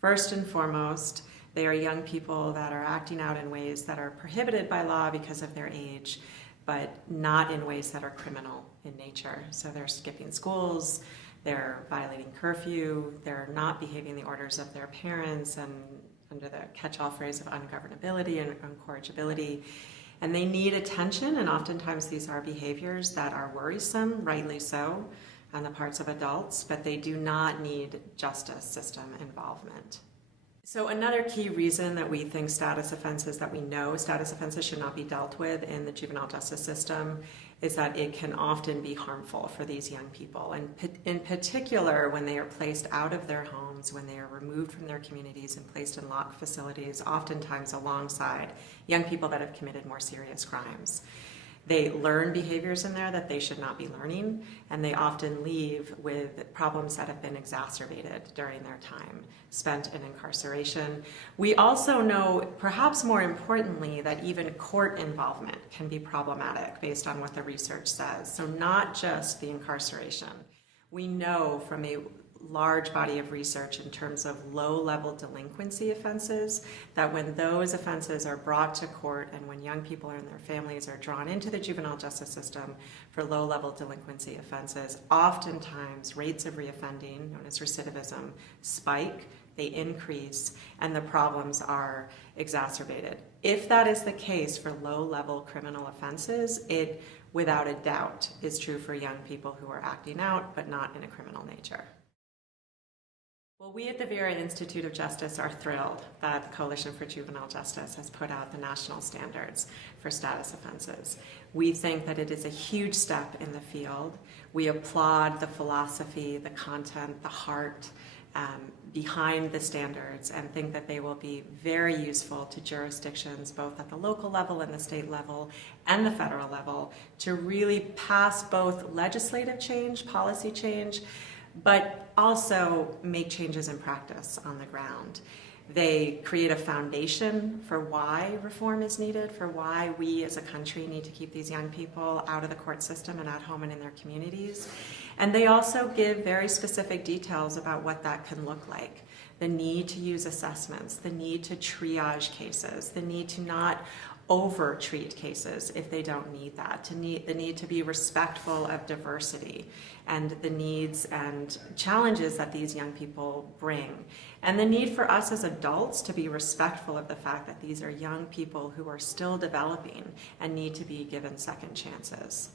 First and foremost, they are young people that are acting out in ways that are prohibited by law because of their age, but not in ways that are criminal in nature. So they're skipping schools, they're violating curfew, they're not behaving the orders of their parents, and under the catch-all phrase of ungovernability and incorrigibility. And they need attention, and oftentimes these are behaviors that are worrisome, rightly so, on the parts of adults, but they do not need justice system involvement. So another key reason that we think status offenses, that we know status offenses should not be dealt with in the juvenile justice system, is that it can often be harmful for these young people. And in particular, when they are placed out of their homes, when they are removed from their communities and placed in locked facilities, oftentimes alongside young people that have committed more serious crimes. They learn behaviors in there that they should not be learning, and they often leave with problems that have been exacerbated during their time spent in incarceration. We also know, perhaps more importantly, that even court involvement can be problematic based on what the research says. So not just the incarceration. We know from a large body of research in terms of low-level delinquency offenses, that when those offenses are brought to court and when young people and their families are drawn into the juvenile justice system for low-level delinquency offenses, oftentimes rates of reoffending, known as recidivism, spike, they increase, and the problems are exacerbated. If that is the case for low-level criminal offenses, it, without a doubt, is true for young people who are acting out, but not in a criminal nature. Well, we at the Vera Institute of Justice are thrilled that the Coalition for Juvenile Justice has put out the national standards for status offenses. We think that it is a huge step in the field. We applaud the philosophy, the content, the heart behind the standards, and think that they will be very useful to jurisdictions both at the local level and the state level and the federal level to really pass both legislative change, policy change, but also make changes in practice on the ground. They create a foundation for why reform is needed, for why we as a country need to keep these young people out of the court system and at home and in their communities. And they also give very specific details about what that can look like. The need to use assessments, the need to triage cases, the need to not over-treat cases if they don't need that, the need to be respectful of diversity and the needs and challenges that these young people bring, and the need for us as adults to be respectful of the fact that these are young people who are still developing and need to be given second chances.